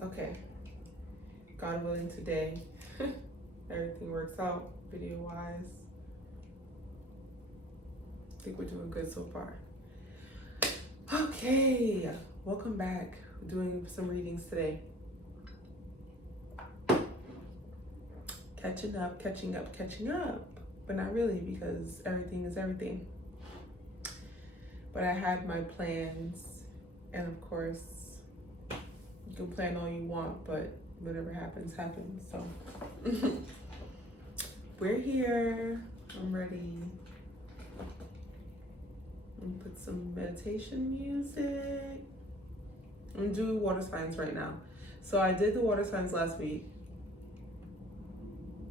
Okay. God willing, today everything works out video wise. I think we're doing good so far. Okay, welcome back. We're doing some readings today. Catching up, but not really, because everything is everything. But I had my plans, and of course, you can plan all you want, but whatever happens, happens. So we're here. I'm ready. I'm gonna put some meditation music. I'm doing water signs right now. So I did the water signs last week,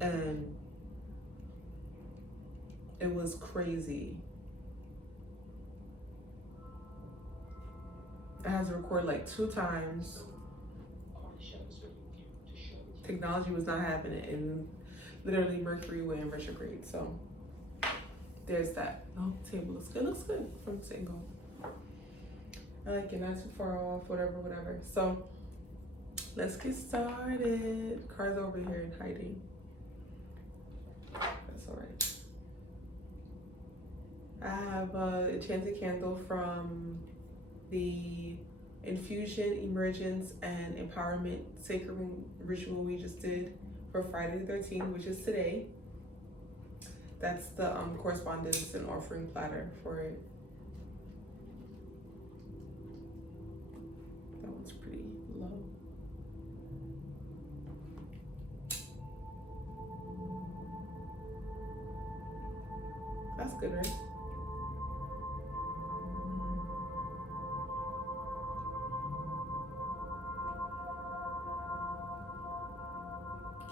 and it was crazy. I had to record like 2 times. Technology was not happening, and literally Mercury went in retrograde. So there's that. Oh, the table looks good. Looks good from this angle. I like it, not too far off, whatever. So let's get started. Car's over here in hiding. That's all right. I have a enchanted candle from the Infusion, Emergence, and Empowerment Sacred Ritual we just did for Friday the 13th, which is today. That's the correspondence and offering platter for it. That one's pretty low. That's good, right?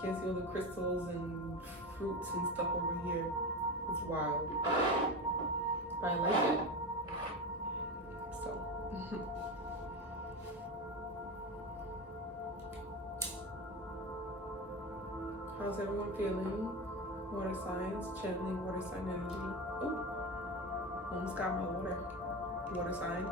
Can't see all the crystals and fruits and stuff over here. It's wild. But I like it. So. How's everyone feeling? Water signs, channeling water sign energy. Oh, almost got my water signs.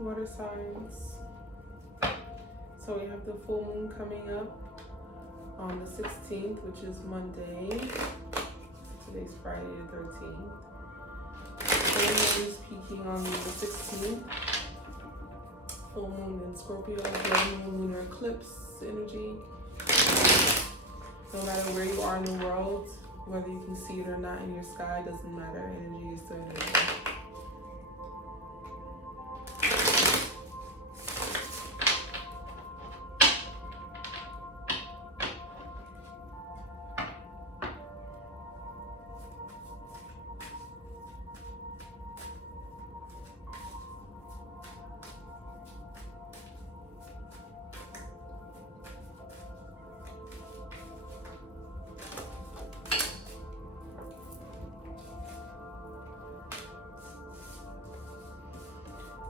Water signs. So we have the full moon coming up on the 16th, which is Monday. Today's Friday the 13th. Full moon is peaking on the 16th. Full moon in Scorpio, blood moon, lunar eclipse energy. No matter where you are in the world, whether you can see it or not in your sky, doesn't matter. Energy is still energy.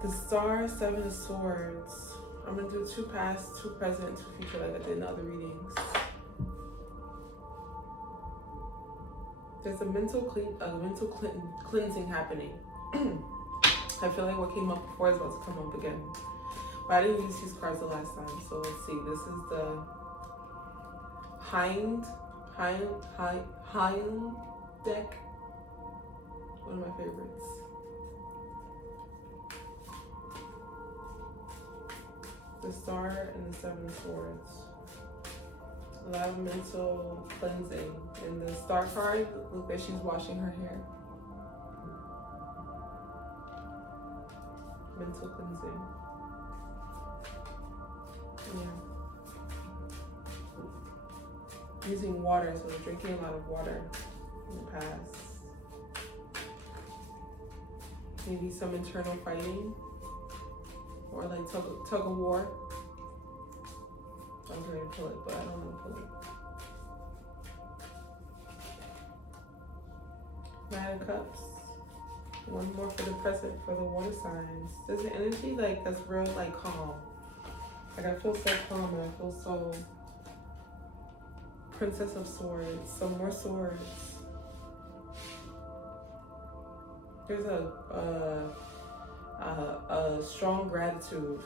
The star, 7 of swords. I'm going to do 2 past, 2 present, 2 future like I did in other readings. There's a mental cleansing happening. I feel like what came up before is about to come up again. But I didn't use these cards the last time, so let's see. This is the Hind deck. One of my favorites. The Star and the 7 of Swords. A lot of mental cleansing. And the Star card, look like she's washing her hair. Mental cleansing. Yeah. Using water, so drinking a lot of water in the past. Maybe some internal fighting. Or like tug of war. I'm trying to pull it, but I don't want to pull it. Nine of Cups. One more for the present for the water signs. There's an energy like that's real like calm. Like I feel so calm and I feel so Princess of Swords. Some more swords. There's a strong gratitude.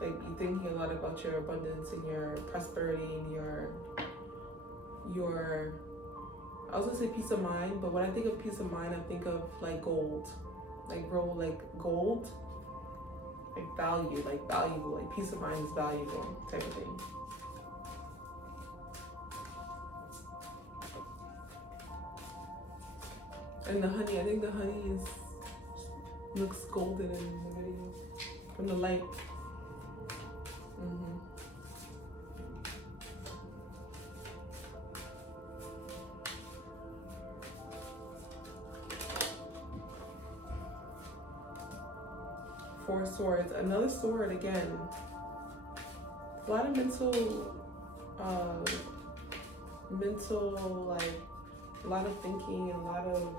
Like you're thinking a lot about your abundance and your prosperity and your I was gonna say peace of mind, but when I think of peace of mind, I think of like gold. Like real like gold. Like value, like valuable, like peace of mind is valuable type of thing. And the honey, I think the honey looks golden in the video from the light. Four swords, another sword again. A lot of mental like a lot of thinking and a lot of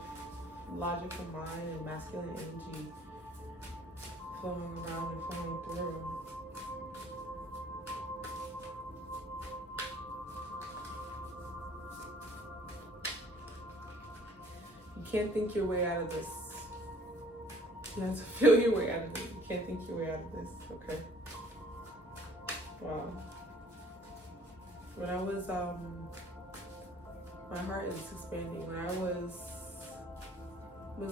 logical mind and masculine energy flowing around and flowing through. You can't think your way out of this. You have to feel your way out of it. You can't think your way out of this. Okay. Wow. When I was, my heart is expanding. When I was it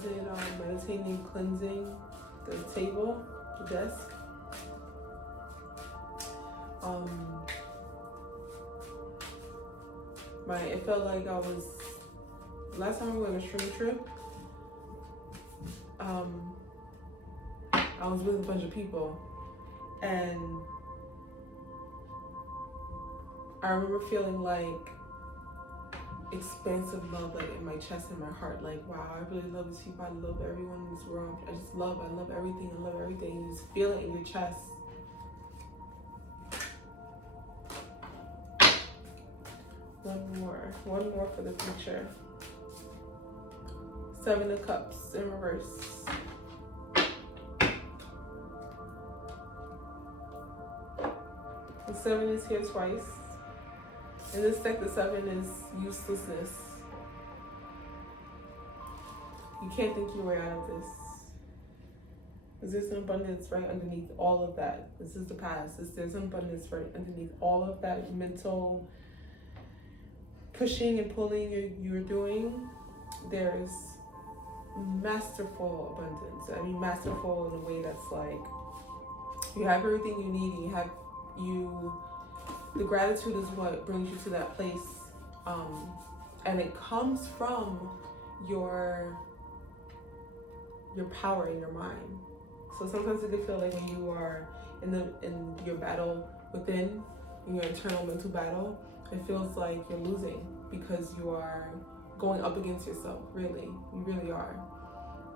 meditating, cleansing the table, the desk? It felt like I was, last time I went on a string trip, I was with a bunch of people, and I remember feeling like expansive love, like in my chest and my heart, like wow, I really love these people, I love everyone in this world, I love everything, you just feel it in your chest. One more for the future. 7 of Cups in reverse. The 7 is here twice. In this deck, the 7 is uselessness. You can't think your way out of this. Because there's an abundance right underneath all of that. This is the past. There's an abundance right underneath all of that mental pushing and pulling you're doing. There's masterful abundance. I mean, masterful in a way that's like, you have everything you need, and the gratitude is what brings you to that place, and it comes from your power in your mind. So sometimes it can feel like when you are in your battle within, in your internal mental battle, it feels like you're losing because you are going up against yourself. Really, you really are.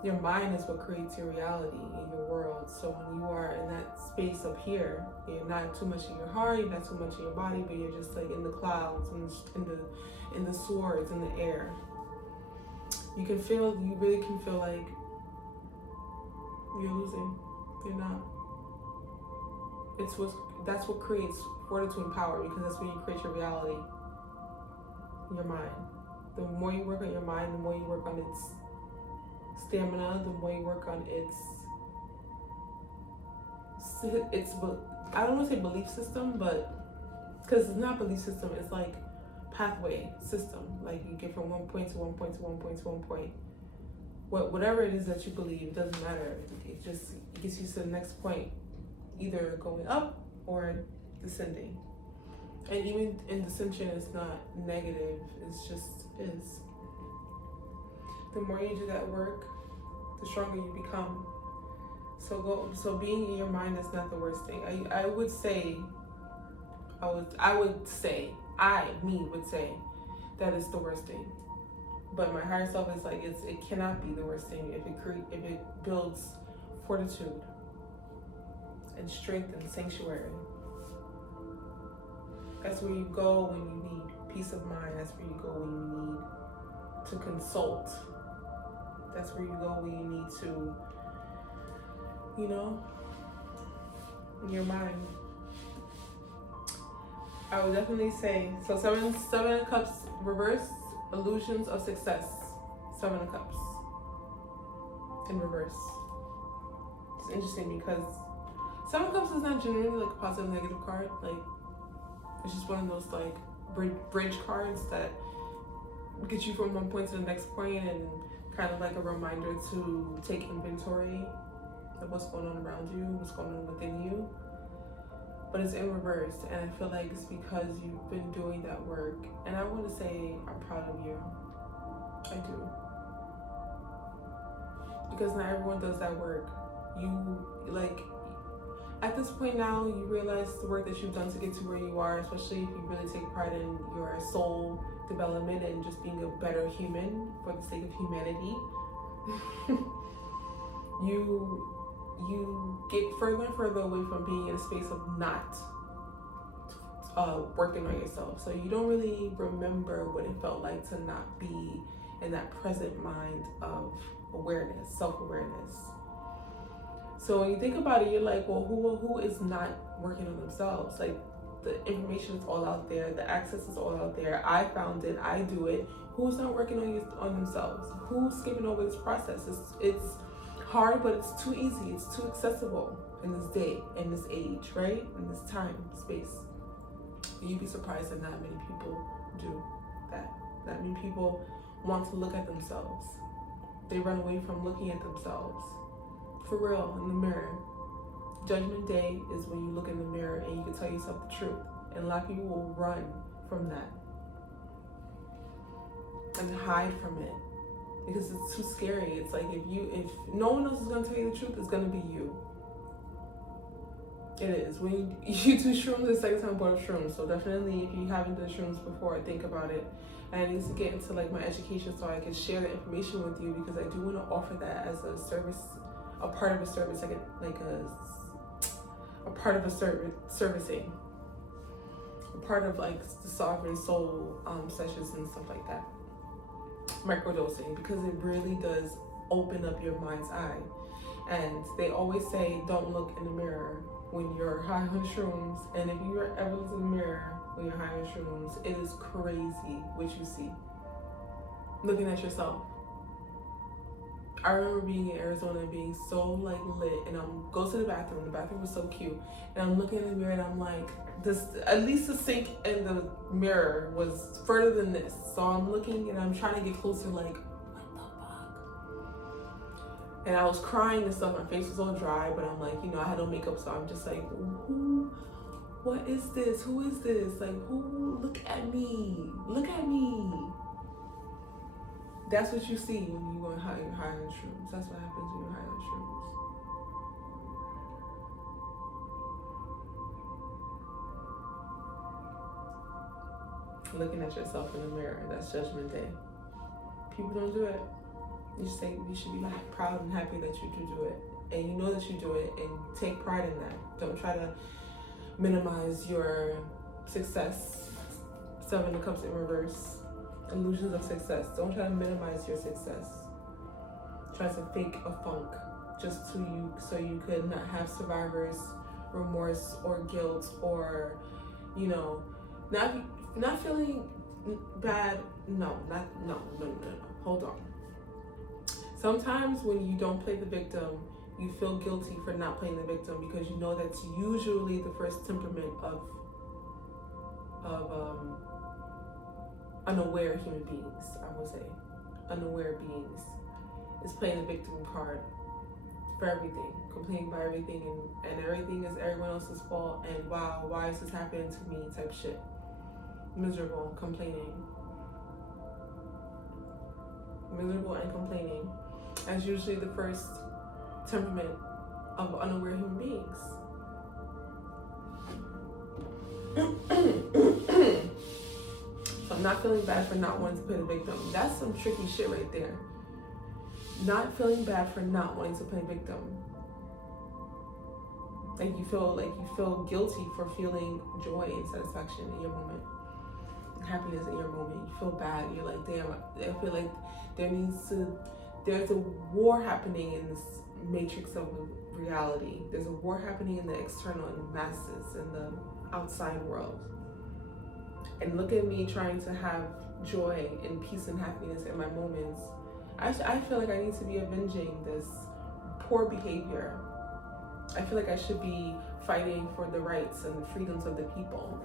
Your mind is what creates your reality in your world. So when you are in that space up here, you're not too much in your heart, you're not too much in your body, but you're just like in the clouds, in the swords, in the air. You really can feel like you're losing. You're not. That's what creates fortitude and power, because that's where you create your reality. Your mind. The more you work on your mind, the more you work on its stamina, the more you work on its I don't want to say belief system, but because it's not belief system, it's like pathway system. Like you get from one point to one point to one point to one point. Whatever it is that you believe, it doesn't matter. It just gets you to the next point, either going up or descending. And even in descension, it's not negative. It's just is. The more you do that work, the stronger you become. So being in your mind is not the worst thing. I would say that it's the worst thing. But my higher self is like, it cannot be the worst thing if it builds fortitude and strength and sanctuary. That's where you go when you need peace of mind. That's where you go when you need to consult. That's where you go when you need to, in your mind. I would definitely say, so seven of Cups reverse, illusions of success. 7 of Cups in reverse. It's interesting because 7 of Cups is not generally like a positive negative card. Like, it's just one of those like bridge cards that get you from one point to the next point, and kind of like a reminder to take inventory of what's going on around you, what's going on within you. But it's in reverse, and I feel like it's because you've been doing that work. And I want to say I'm proud of you. I do. Because not everyone does that work. At this point now, you realize the work that you've done to get to where you are, especially if you really take pride in your soul development and just being a better human for the sake of humanity. You get further and further away from being in a space of not working on yourself. So you don't really remember what it felt like to not be in that present mind of awareness, self-awareness. So when you think about it, you're like, well, who is not working on themselves? Like, the information is all out there, the access is all out there. I found it, I do it. Who's not working on themselves? Who's skipping over this process? It's hard, but it's too easy. It's too accessible in this day, in this age, right? In this time, space. You'd be surprised that not many people do that. Not many people want to look at themselves. They run away from looking at themselves. For real, in the mirror. Judgment Day is when you look in the mirror and you can tell yourself the truth. And a lot of people will run from that and hide from it because it's too scary. It's like if no one else is gonna tell you the truth, it's gonna be you. It is. When you do shrooms, it's the second time I brought up shrooms. So definitely, if you haven't done shrooms before, think about it. And I need to get into like my education so I can share the information with you, because I do want to offer that as a service, a part of a service, a part of a servicing, a part of like the sovereign soul sessions and stuff like that. Microdosing, because it really does open up your mind's eye. And they always say, don't look in the mirror when you're high on shrooms. And if you ever look in the mirror when you're high on shrooms, it is crazy what you see. Looking at yourself. I remember being in Arizona and being so like lit, and I'm go to the bathroom. The bathroom was so cute, and I'm looking in the mirror and I'm like, this, at least the sink in the mirror was further than this. So I'm looking and I'm trying to get closer, like, what the fuck? And I was crying and stuff. My face was all dry, but I'm like, I had no makeup, so I'm just like, what is this? Who is this? Like, who? Look at me. Look at me. That's what you see when you go high on shrooms. That's what happens when you're high on shrooms. Looking at yourself in the mirror, that's Judgment Day. People don't do it. You should be proud and happy that you do it. And you know that you do it, and take pride in that. Don't try to minimize your success. 7 of Cups in reverse. Illusions of success. Don't try to minimize your success. Try to fake a funk. just so you could not have survivor's remorse or guilt, or not feeling bad. No. Hold on. Sometimes when you don't play the victim, you feel guilty for not playing the victim, because you know that's usually the first temperament of unaware human beings. I would say unaware beings is playing the victim card for everything, complaining about everything, and everything is everyone else's fault, and wow, why is this happening to me type shit. Miserable and complaining. That's usually the first temperament of unaware human beings. So I'm not feeling bad for not wanting to play the victim. That's some tricky shit right there. Not feeling bad for not wanting to play victim. Like you feel guilty for feeling joy and satisfaction in your moment, happiness in your moment. You feel bad. You're like, damn, I feel like there's a war happening in this matrix of reality. There's a war happening in the external and masses, in the outside world. And look at me trying to have joy and peace and happiness in my moments. I feel like I need to be avenging this poor behavior. I feel like I should be fighting for the rights and the freedoms of the people.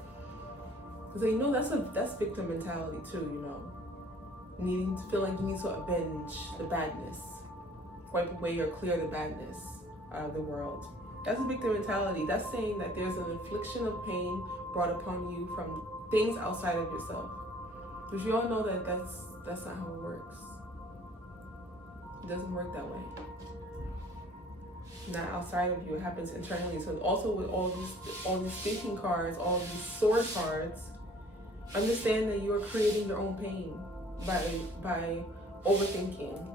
Because that's victim mentality too, Needing to feel like you need to avenge the badness, wipe away or clear the badness out of the world. That's a victim mentality. That's saying that there's an infliction of pain brought upon you from things outside of yourself. Because you all know that that's not how it works. It doesn't work that way. Not outside of you, it happens internally. So also with all these thinking cards, all these sword cards, understand that you are creating your own pain by overthinking.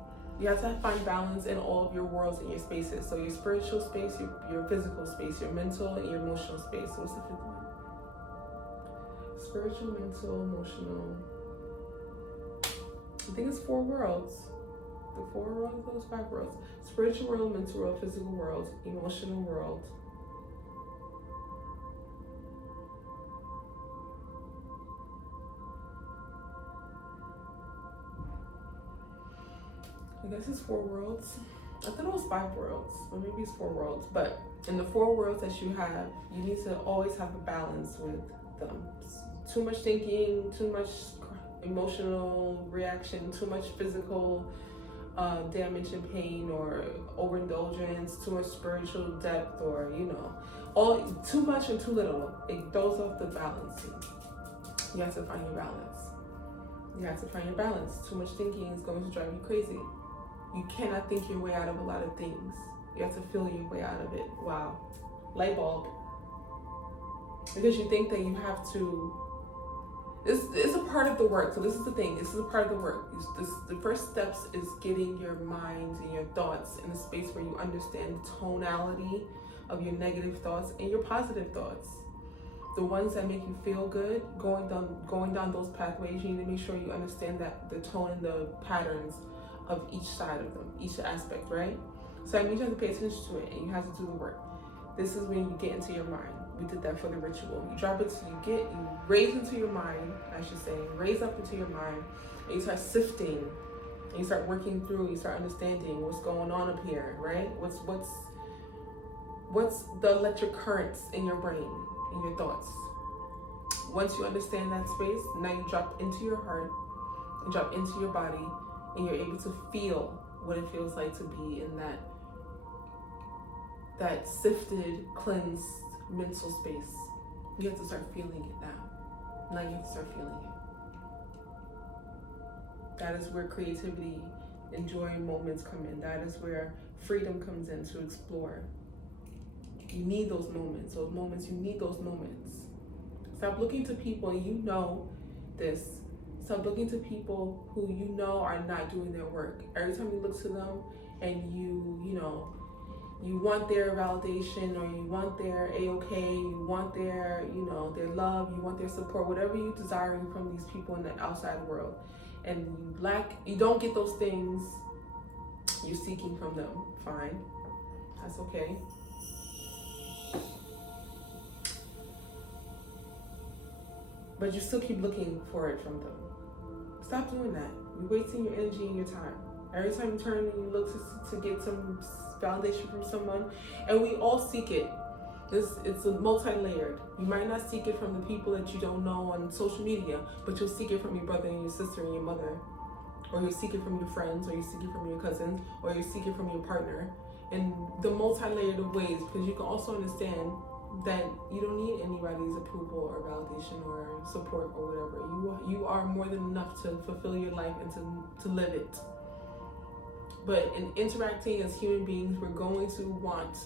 You have to find balance in all of your worlds and your spaces. So your spiritual space, your physical space, your mental and your emotional space. So what's the fifth one? Spiritual, mental, emotional. I think it's 4 worlds. The 4 worlds, those 5 worlds. Spiritual world, mental world, physical world, emotional world. I guess it's 4 worlds. I thought it was 5 worlds, or maybe it's 4 worlds. But in the 4 worlds that you have, you need to always have a balance with them. Too much thinking, too much emotional reaction, too much physical damage and pain, or overindulgence, too much spiritual depth, or all too much and too little. It throws off the balance. You have to find your balance. Too much thinking is going to drive you crazy. You cannot think your way out of a lot of things. You have to feel your way out of it. Wow. Light bulb. Because you think that you have to. It's a part of the work. So this is the thing. This is a part of the work. The first steps is getting your mind and your thoughts in a space where you understand the tonality of your negative thoughts and your positive thoughts. The ones that make you feel good, going down those pathways, you need to make sure you understand that the tone and the patterns of each side of them, each aspect, right? So that means you have to pay attention to it, and you have to do the work. This is when you get into your mind. We did that for the ritual. You drop it, you raise into your mind, raise up into your mind, and you start sifting, and you start working through, you start understanding what's going on up here, right? What's the electric currents in your brain, in your thoughts. Once you understand that space, now you drop into your heart, and drop into your body, and you're able to feel what it feels like to be in that sifted, cleansed mental space. You have to start feeling it now. Now you have to start feeling it. That is where creativity and joy moments come in. That is where freedom comes in to explore. You need those moments. You need those moments. Stop looking to people, and you know this. Stop looking to people who you know are not doing their work. Every time you look to them and you want their validation, or you want their A-OK, you want their, their love, you want their support, whatever you're desiring from these people in the outside world. And you don't get those things You're seeking from them. Fine. That's okay. But you still keep looking for it from them. Stop doing that. You're wasting your energy and your time. Every time you turn and you look to get some validation from someone, and we all seek it. It's a multi-layered. You might not seek it from the people that you don't know on social media, but you'll seek it from your brother and your sister and your mother, or you seek it from your friends, or you seek it from your cousins, or you seek it from your partner, in the multi-layered of ways, because you can also understand that you don't need anybody's approval or validation or support or whatever. You are more than enough to fulfill your life and to live it. But in interacting as human beings, we're going to want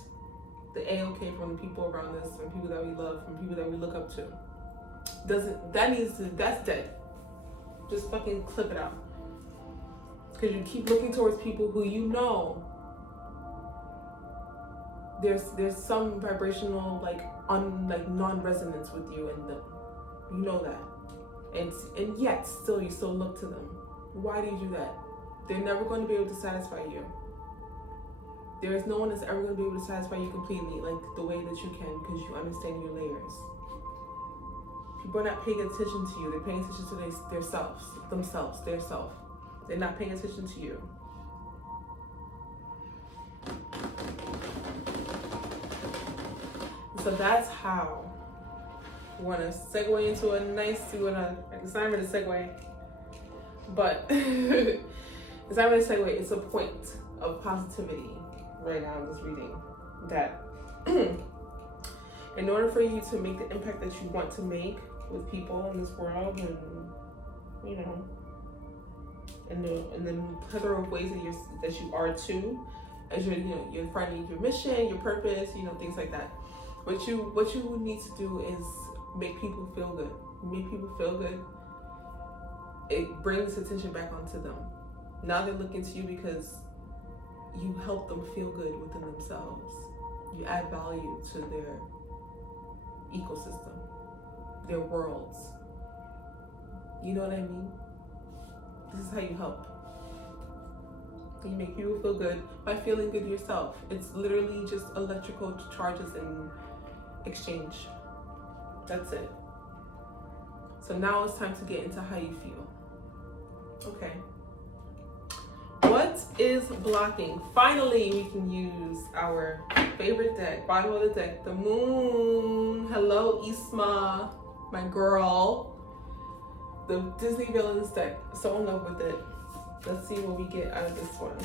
the A-OK from the people around us, from people that we love, from people that we look up to. That's dead. Just fucking clip it out. Because you keep looking towards people who you know there's some vibrational non-resonance with you and them. You know that. And yet still you still look to them. Why do you do that? They're never going to be able to satisfy you. There is no one that's ever going to be able to satisfy you completely like the way that you can, because you understand your layers. People are not paying attention to you. They're paying attention to their self. They're not paying attention to you. So that's how we want to segue into it's not even a segue, but it's not even a segue, it's a point of positivity. Right now I'm just reading that in order for you to make the impact that you want to make with people in this world, and you know, in the plethora of ways that you are too, as you're finding your mission, your purpose, things like that. What you need to do is make people feel good. Make people feel good. It brings attention back onto them. Now they're looking to you because you help them feel good within themselves. You add value to their ecosystem, their worlds. You know what I mean? This is how you help. You make people feel good by feeling good yourself. It's literally just electrical charges in exchange. That's it. So now it's time to get into how you feel. Okay. What is blocking? Finally, we can use our favorite deck, bottom of the deck, the moon. Hello, Isma, my girl. The Disney Villains deck. So in love with it. Let's see what we get out of this one.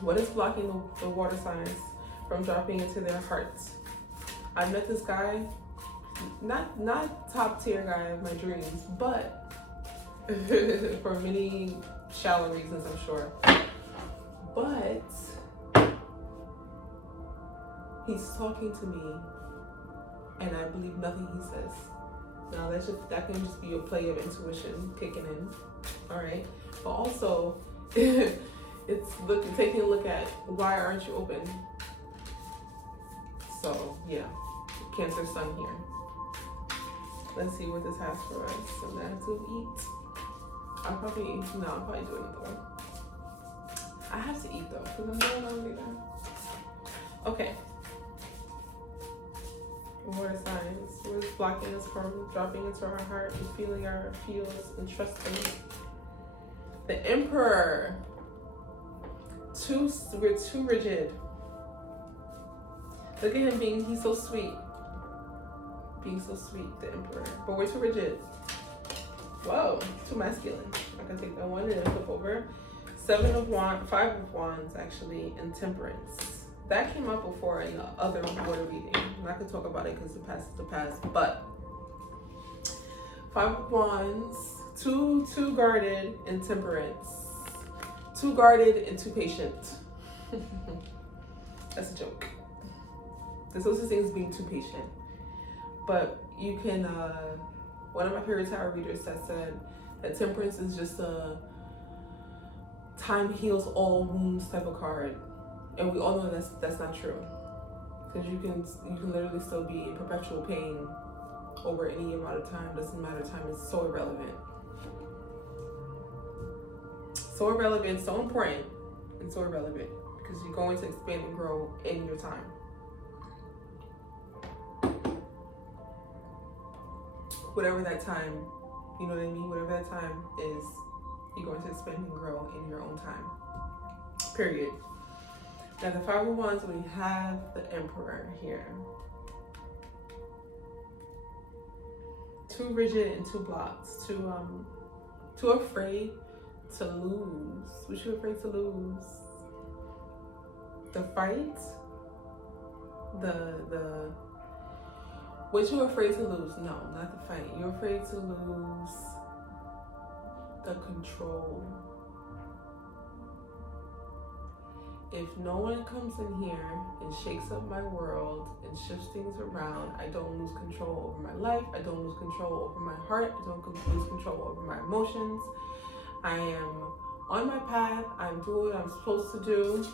What is blocking the water signs from dropping into their hearts? I met this guy, not top tier guy of my dreams, but for many shallow reasons, I'm sure. But he's talking to me, and I believe nothing he says. Now that can just be a play of intuition kicking in, all right. But also, it's taking a look at why aren't you open? So yeah, Cancer Sun here. Let's see what this has for us. So that's to eat. I'll probably do another one. I have to eat though, because I'm going on later. Okay. Water signs. What is blocking us from dropping into our heart and feeling our feels and trusting? The Emperor. We're too rigid. Look at him he's so sweet. Being so sweet, the Emperor. But we're too rigid. Whoa, too masculine. I can take that one and then flip over. 5 of Wands actually, and Temperance. That came up before in the other water reading. I'm not gonna talk about it because the past is the past, but 5 of Wands, too guarded and Temperance. Too guarded and too patient. That's a joke. There's also things being too patient. But you can, one of my favorite tarot readers that said that Temperance is just a time heals all wounds type of card. And we all know that's not true. Because you can literally still be in perpetual pain over any amount of time. Doesn't matter, time is so irrelevant. So irrelevant, so important and so irrelevant because you're going to expand and grow in your time. Whatever that time, you know what I mean? Whatever that time is, you're going to expand and grow in your own time. Period. Now the Five of Wands, we have the Emperor here. Too rigid and too blocked. Too afraid to lose. What you afraid to lose? The fight? What you afraid to lose? No, not the fight. You're afraid to lose the control. If no one comes in here and shakes up my world and shifts things around, I don't lose control over my life. I don't lose control over my heart. I don't lose control over my emotions. I am on my path. I'm doing what I'm supposed to do.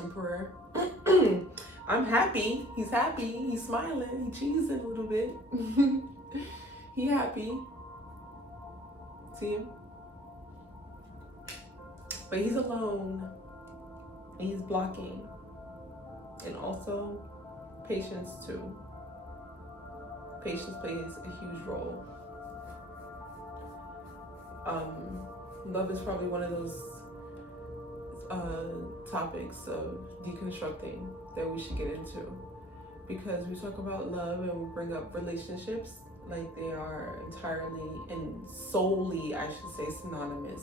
Emperor. I'm happy. He's happy. He's smiling. He's cheesing a little bit. He happy. See him? But he's alone. And he's blocking. And also patience too. Patience plays a huge role. Love is probably one of those topics of deconstructing that we should get into, because we talk about love and we bring up relationships like they are entirely and solely, I should say, synonymous,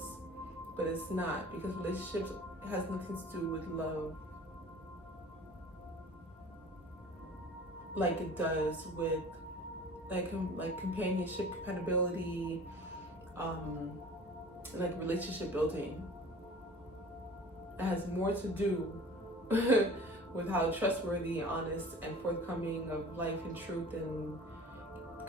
but it's not, because relationships has nothing to do with love like it does with like companionship, compatibility, like relationship building. It has more to do with how trustworthy, honest, and forthcoming of life and truth and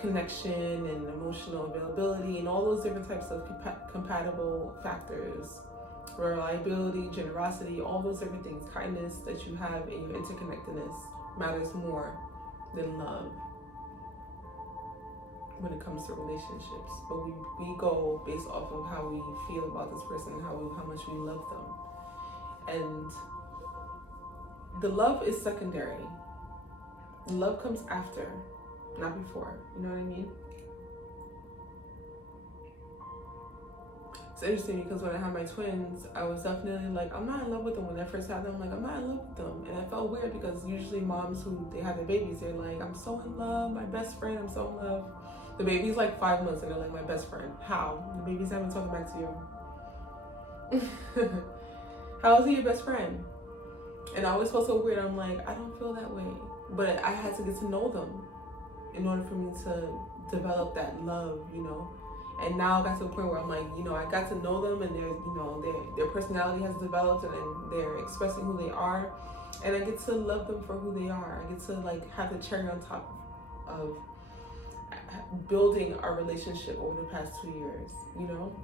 connection and emotional availability and all those different types of compatible factors, reliability, generosity, all those different things, kindness that you have in your interconnectedness matters more than love when it comes to relationships. But we go based off of how we feel about this person and how much we love them. And the love is secondary. Love comes after, not before. You know what I mean? It's interesting because when I had my twins, I was definitely like, I'm not in love with them. When I first had them, I'm like, I'm not in love with them. And I felt weird because usually moms who they have their babies, they're like, I'm so in love, my best friend, I'm so in love. The baby's like 5 months and they're like, my best friend. How? The baby's not even talking back to you. How is he your best friend? And I always felt so weird. I'm like, I don't feel that way. But I had to get to know them in order for me to develop that love, you know. And now I got to the point where I'm like, you know, I got to know them and they're, you know, their personality has developed and they're expressing who they are. And I get to love them for who they are. I get to like have the cherry on top of building our relationship over the past 2 years, you know.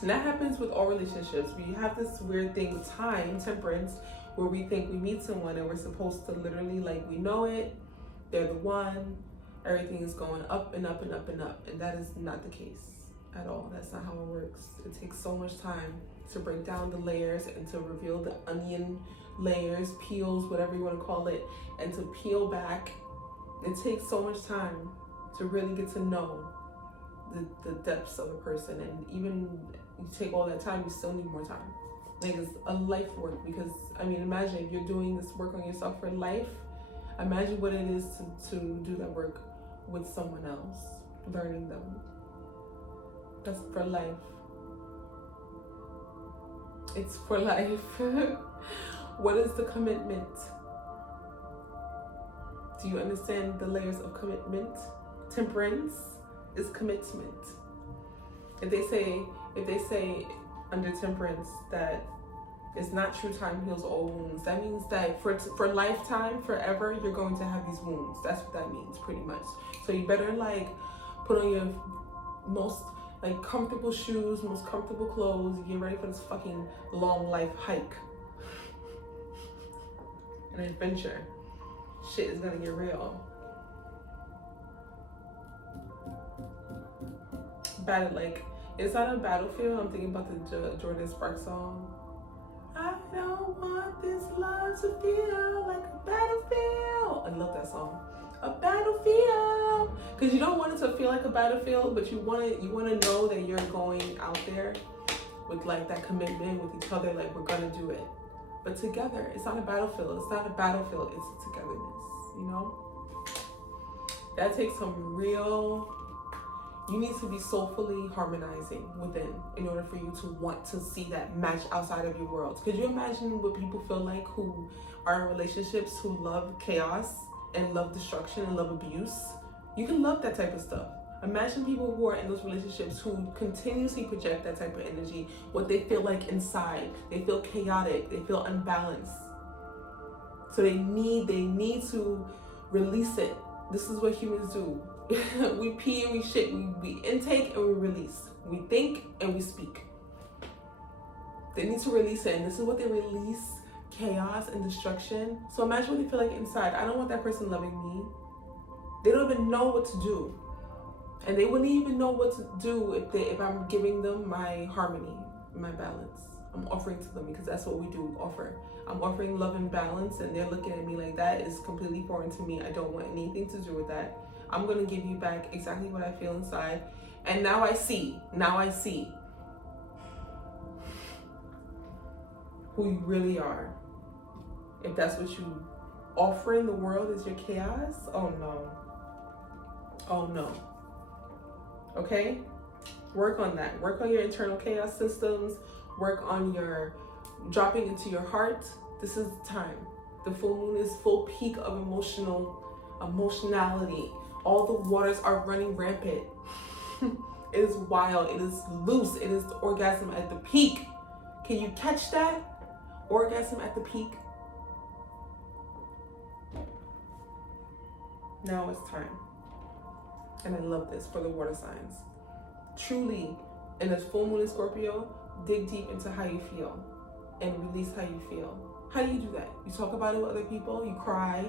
And that happens with all relationships. We have this weird thing with time, temperance, where we think we meet someone and we're supposed to literally, like, we know it, they're the one, everything is going up and up and up and up. And that is not the case at all. That's not how it works. It takes so much time to break down the layers and to reveal the onion layers, peels, whatever you want to call it, and to peel back. It takes so much time to really get to know the depths of a person. And even you take all that time, you still need more time. Like, it's a life work, because I mean, imagine if you're doing this work on yourself for life, imagine what it is to do that work with someone else, learning them. That's for life. It's for life. What is the commitment? Do you understand the layers of commitment? Temperance is commitment. If they say under temperance that it's not true, time heals all wounds, that means that for lifetime, forever, you're going to have these wounds. That's what that means, pretty much. So you better like put on your most like comfortable shoes, most comfortable clothes, you get ready for this fucking long life hike. An adventure. Shit is gonna get real. Like, it's not a battlefield. I'm thinking about the Jordan Sparks song. this love to feel like a battlefield. I love that song. A battlefield. Because you don't want it to feel like a battlefield, but you want to know that you're going out there with like that commitment with each other, like we're gonna do it. But together, it's not a battlefield. It's not a battlefield, it's a togetherness, you know? That takes some real, you need to be soulfully harmonizing within in order for you to want to see that match outside of your world. Could you imagine what people feel like who are in relationships who love chaos and love destruction and love abuse? You can love that type of stuff. Imagine people who are in those relationships who continuously project that type of energy, what they feel like inside. They feel chaotic, they feel unbalanced. So they need to release it. This is what humans do. We pee and we shit. We intake and we release. We think and we speak. They need to release it, and this is what they release: chaos and destruction. So imagine what they feel like inside. I don't want that person loving me. They don't even know what to do. And they wouldn't even know what to do if I'm giving them my harmony, my balance. I'm offering to them because that's what we do, offer. I'm offering love and balance, and they're looking at me like that is completely foreign to me. I don't want anything to do with that. I'm going to give you back exactly what I feel inside. And now I see who you really are. If that's what you offer in the world is your chaos, oh no. Okay? Work on that. Work on your internal chaos systems. Work on your dropping into your heart. This is the time. The full moon is full peak of emotionality. All the waters are running rampant. It is wild. It is loose. It is the orgasm at the peak. Can you catch that? Orgasm at the peak. Now it's time. And I love this for the water signs. Truly, in this full moon in Scorpio, dig deep into how you feel and release how you feel. How do you do that? You talk about it with other people, you cry.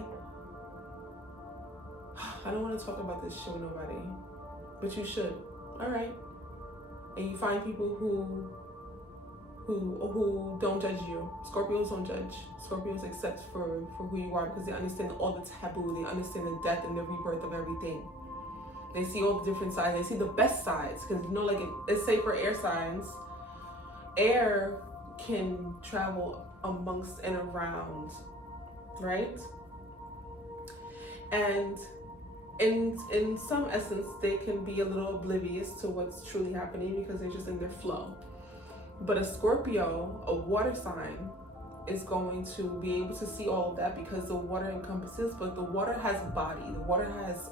I don't want to talk about this shit with nobody, but you should. All right. And you find people who don't judge you. Scorpios don't judge. Scorpios accept for who you are because they understand all the taboo. They understand the death and the rebirth of everything. They see all the different sides. They see the best sides. Because, you know, like, let's say for air signs, air can travel amongst and around, right? And in some essence, they can be a little oblivious to what's truly happening because they're just in their flow. But a Scorpio, a water sign, is going to be able to see all of that because the water encompasses, but the water has body. The water has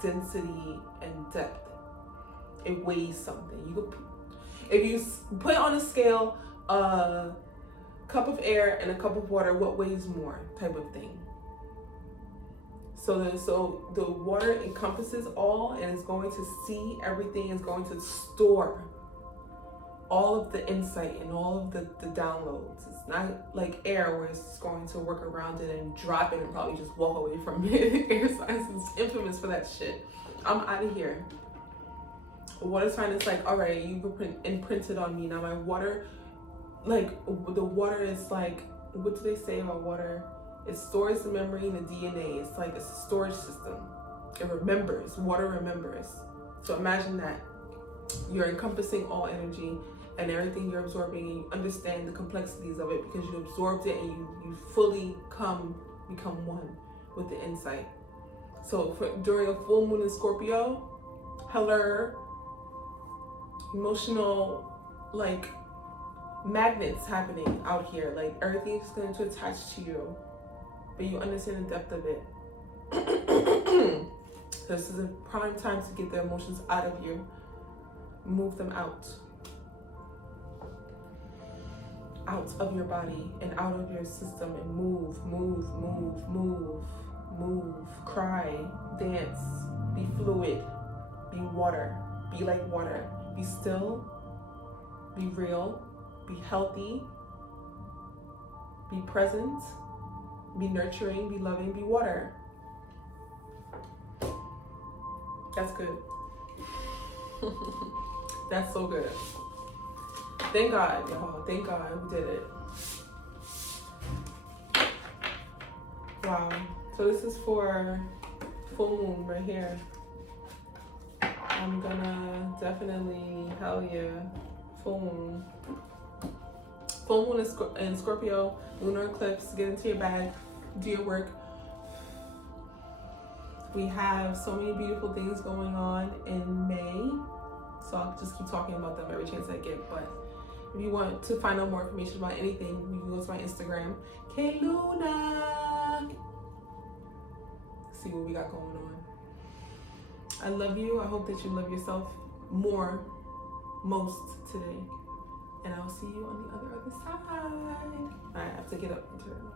density and depth. It weighs something. If you put on a scale a cup of air and a cup of water, what weighs more, type of thing. So the water encompasses all and is going to see everything, is going to store all of the insight and all of the downloads. It's not like air where it's just going to work around it and drop it and probably just walk away from it. Air signs is infamous for that shit. I'm out of here. A water sign is like, all right, you imprinted on me. Now my water, like the water is like, what do they say about water? It stores the memory in the DNA. It's like a storage system. It remembers. Water remembers. So imagine that. You're encompassing all energy and everything you're absorbing, and you understand the complexities of it because you absorbed it and you fully become one with the insight. So during a full moon in Scorpio, hello, emotional like magnets happening out here. Like everything is going to attach to you, but you understand the depth of it. This is a prime time to get the emotions out of you. Move them out of your body and out of your system, and move, cry, dance, be fluid, be water, be like water, be still, be real, be healthy, be present, be nurturing, be loving, be water. That's good. That's so good. Thank God, y'all. Thank God we did it. Wow. So this is for full moon right here. I'm gonna definitely, hell yeah, full moon. Full moon in Scorpio, lunar eclipse, get into your bag, do your work. We have so many beautiful things going on in May. So I'll just keep talking about them every chance I get. But if you want to find out more information about anything, you can go to my Instagram, KLuna. See what we got going on. I love you. I hope that you love yourself most today. And I'll see you on the other side. All right, I have to get up and turn.